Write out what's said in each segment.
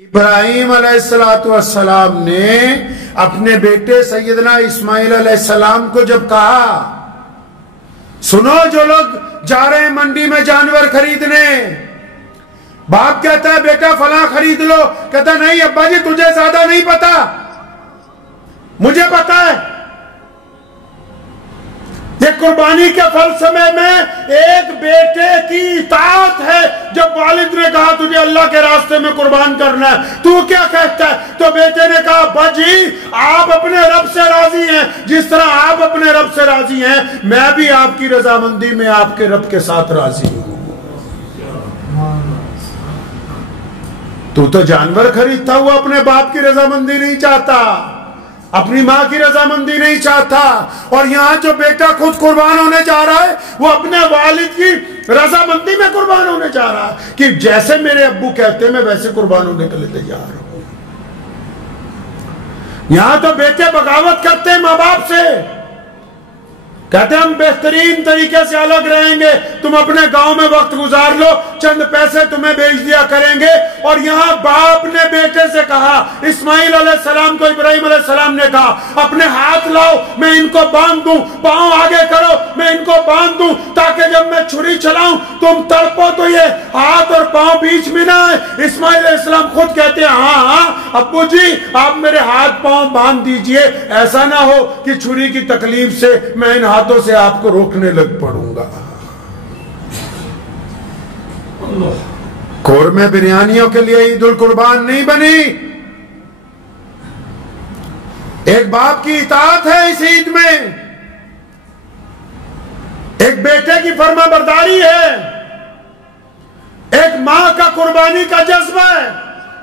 ابراہیم علیہ السلام نے اپنے بیٹے سیدنا اسماعیل علیہ السلام کو جب کہا سنو جو لوگ جا رہے ہیں منڈی میں جانور خریدنے، باپ کہتا ہے بیٹا فلاں خرید لو، کہتا نہیں ابا جی تجھے زیادہ نہیں پتا، مجھے پتا ہے۔ یہ قربانی کے فلسفے میں ایک بیٹے کی اطاعت ہے۔ جب والد نے کہا تجھے اللہ کے راستے میں قربان کرنا ہے تو کیا کہتا ہے؟ تو بیٹے نے کہا ابا جی آپ اپنے رب سے راضی ہیں، جس طرح آپ اپنے رب سے راضی ہیں میں بھی آپ کی رضامندی میں آپ کے رب کے ساتھ راضی ہوں۔ تو جانور خریدتا ہوا اپنے باپ کی رضامندی نہیں چاہتا، اپنی ماں کی رضامندی نہیں چاہتا، اور یہاں جو بیٹا خود قربان ہونے جا رہا ہے وہ اپنے والد کی رضامندی میں قربان ہونے جا رہا ہے کہ جیسے میرے ابو کہتے ہیں میں ویسے قربان ہونے کے لیے تیار ہوں۔ یہاں تو بیٹے بغاوت کرتے ہیں ماں باپ سے، کہتے ہیں ہم بہترین طریقے سے الگ رہیں گے، تم اپنے گاؤں میں وقت گزار لو، چند پیسے تمہیں بھیج دیا کریں گے۔ اور یہاں باپ نے بیٹے سے کہا، اسماعیل علیہ السلام کو ابراہیم علیہ السلام نے کہا اپنے ہاتھ لاؤ میں ان کو باندھ دوں، پاؤں آگے کرو میں ان کو باندھ دوں، تاکہ جب میں چھری چلاؤں تم تڑپو تو یہ ہاتھ اور پاؤں بیچ میں نہ آئے۔ اسماعیل علیہ السلام خود کہتے ہیں ہاں ابو جی آپ میرے ہاتھ پاؤں باندھ دیجئے، ایسا نہ ہو کہ چھری کی تکلیف سے میں ان ہاتھوں سے آپ کو روکنے لگ پڑوں گا۔ قورمے بریانیوں کے لیے عید القربان نہیں بنی، ایک باپ کی اطاعت ہے اس عید میں، ایک بیٹے کی فرما برداری ہے، ایک ماں کا قربانی کا جذبہ ہے۔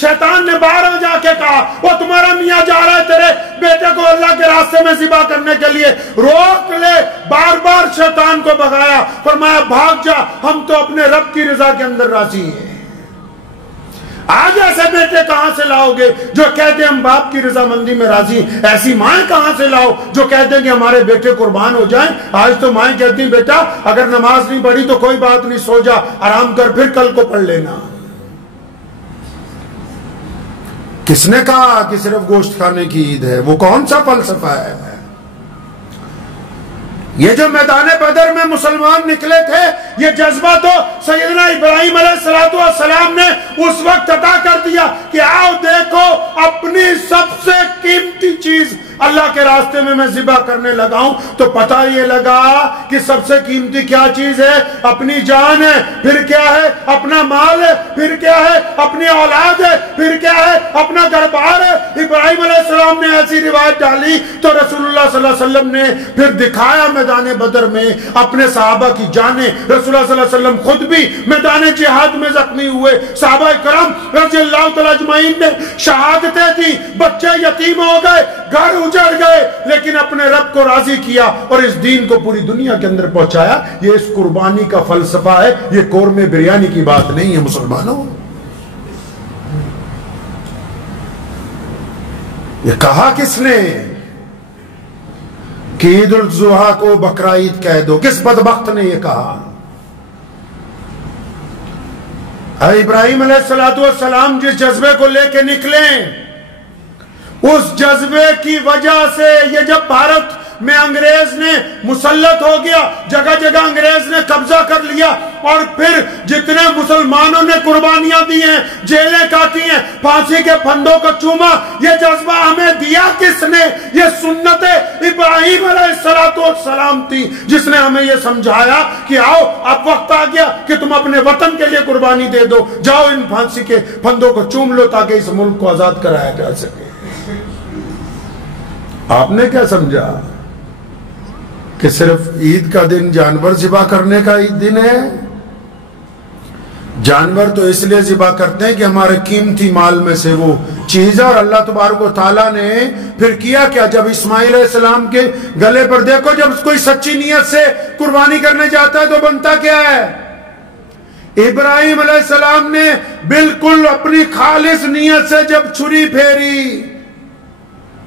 شیطان نے باہر جا کے کہا وہ تمہارا میاں جا رہا ہے تیرے بیٹے کو اللہ کے راستے میں ذبح کرنے کے لیے، روک لے، بار بار شیطان کو بھگایا، فرمایا بھاگ جا، ہم تو اپنے رب کی رضا کے اندر راضی ہیں۔ آج ایسے بیٹے کہاں سے لاؤ گے جو کہتے ہیں ہم باپ کی رضامندی میں راضی ہیں؟ ایسی مائیں کہاں سے لاؤ جو کہتے ہیں کہ ہمارے بیٹے قربان ہو جائیں؟ آج تو مائیں کہتی ہیں بیٹا اگر نماز نہیں پڑھی تو کوئی بات نہیں، سو جا آرام کر پھر کل کو پڑھ لینا۔ کس نے کہا کہ صرف گوشت کھانے کی عید ہے؟ وہ کون سا فلسفہ ہے؟ یہ جو میدان بدر میں مسلمان نکلے تھے یہ جذبہ تو سیدنا ابراہیم علیہ السلام نے اس وقت عطا کر دیا کہ آؤ دیکھو اپنی سب سے قیمتی چیز اللہ کے راستے میں ذبح کرنے لگا ہوں۔ تو پتہ یہ لگا کہ سب سے قیمتی کیا چیز ہے؟ اپنی جان ہے، پھر کیا ہے؟ اپنا مال ہے، پھر کیا ہے؟ اپنی اولاد ہے، پھر کیا ہے؟ اپنا گھر بار ہے۔ ابراہیم علیہ السلام نے ایسی روایت ڈالی تو رسول اللہ صلی اللہ علیہ وسلم نے پھر دکھایا میدان بدر میں اپنے صحابہ کی جانیں۔ رسول اللہ صلی اللہ علیہ وسلم خود بھی میدان جہاد میں زخمی ہوئے، صحابہ کرام رضی اللہ تعالیٰ اجمعین نے شہادتیں دی، بچے یتیم ہو گئے، گھر اجڑ گئے، لیکن اپنے رب کو راضی کیا اور اس دین کو پوری دنیا کے اندر پہنچایا۔ یہ اس قربانی کا فلسفہ ہے، یہ قورمے بریانی کی بات نہیں ہے مسلمانوں۔ یہ کہا کس نے کہ عید الاضحیٰ کو بقرہ عید کہہ دو؟ کس بدبخت نے یہ کہا؟ ابراہیم علیہ السلام جس جذبے کو لے کے نکلے اس جذبے کی وجہ سے یہ جب بھارت میں انگریز نے مسلط ہو گیا، جگہ جگہ انگریز نے قبضہ کر لیا، اور پھر جتنے مسلمانوں نے قربانیاں دی ہیں، جیلیں کاٹی ہیں، پھانسی کے پھندوں کو چوما، یہ جذبہ ہمیں دیا کس نے؟ یہ سنت ابراہیم علیہ السلام تھی جس نے ہمیں یہ سمجھایا کہ آؤ اب وقت آ گیا کہ تم اپنے وطن کے لیے قربانی دے دو، جاؤ ان پھانسی کے پھندوں کو چوم لو تاکہ اس ملک کو آزاد کرایا جا سکے۔ آپ نے کیا سمجھا کہ صرف عید کا دن جانور ذبح کرنے کا دن ہے؟ جانور تو اس لیے ذبح کرتے ہیں کہ ہمارے قیمتی مال میں سے وہ چیز ہے، اور اللہ تبارک و تعالیٰ نے پھر کیا کیا؟ جب اسماعیل علیہ السلام کے گلے پر دیکھو، جب کوئی سچی نیت سے قربانی کرنے جاتا ہے تو بنتا کیا ہے؟ ابراہیم علیہ السلام نے بالکل اپنی خالص نیت سے جب چھری پھیری